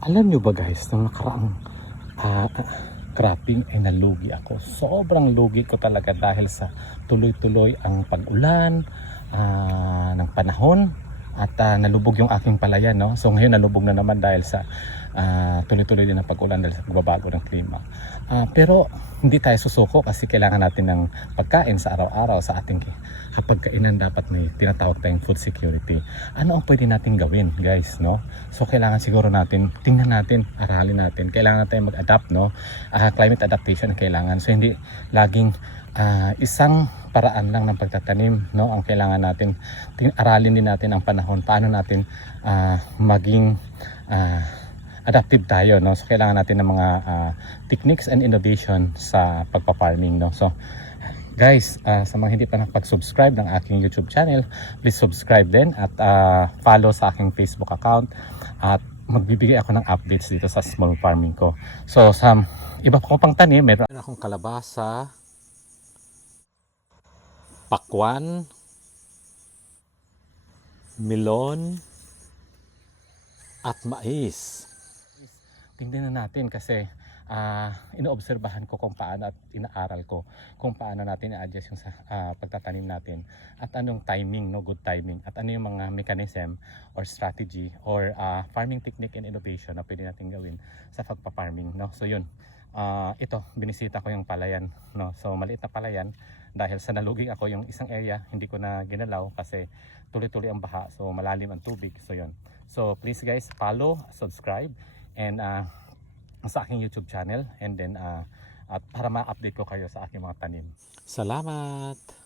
Alam nyo ba guys, nung nakaraang ah, ah, cropping ay nalugi ako. Sobrang lugi ko talaga dahil sa tuloy-tuloy ang pag-ulan ah, ng panahon at ah, nalubog yung aking palayan. No? So ngayon nalubog na naman dahil sa ah, tuloy-tuloy din ang pag-ulan dahil sa pagbabago ng klima. Ah, pero hindi tayo susuko kasi kailangan natin ng pagkain sa araw-araw sa ating ki- kapag kainan dapat may tinatawag tayong food security. Ano ang pwede natin gawin guys no? So kailangan siguro natin tingnan natin, aralin natin. Kailangan natin mag-adapt no. Ah, climate adaptation ang kailangan. So hindi laging ah, isang paraan lang ng pagtatanim no ang kailangan natin tin- aralin din natin ang panahon paano natin ah, maging ah, adaptive tayo no? So kailangan natin ng mga ah, techniques and innovation sa pagpa-farming no? So guys ah, sa mga hindi pa nakapag-subscribe ng aking YouTube channel please subscribe din at ah, follow sa aking Facebook account at magbibigay ako ng updates dito sa small farming ko. So sa iba ko pang tanim meron akong kalabasa pakwan melon at mais tingnan na natin kasi ah inoobserbahan ko kung paano at inaaral ko kung paano natin i-adjust yung ah, pagtatanim natin at anong timing no good timing at ano yung mga mechanism or strategy or ah, farming technique and innovation na pwede natin gawin sa pagpa-farming no? So yun. Ah, ito binisita ko yung palayan no? So maliit na palayan dahil sa naluging ako yung isang area hindi ko na ginalaw kasi tuloy-tuloy ang baha so malalim ang tubig. So yun. So please guys follow subscribe and ah, sa aking YouTube channel and then ah, at para ma-update ko kayo sa aking mga tanim. Salamat!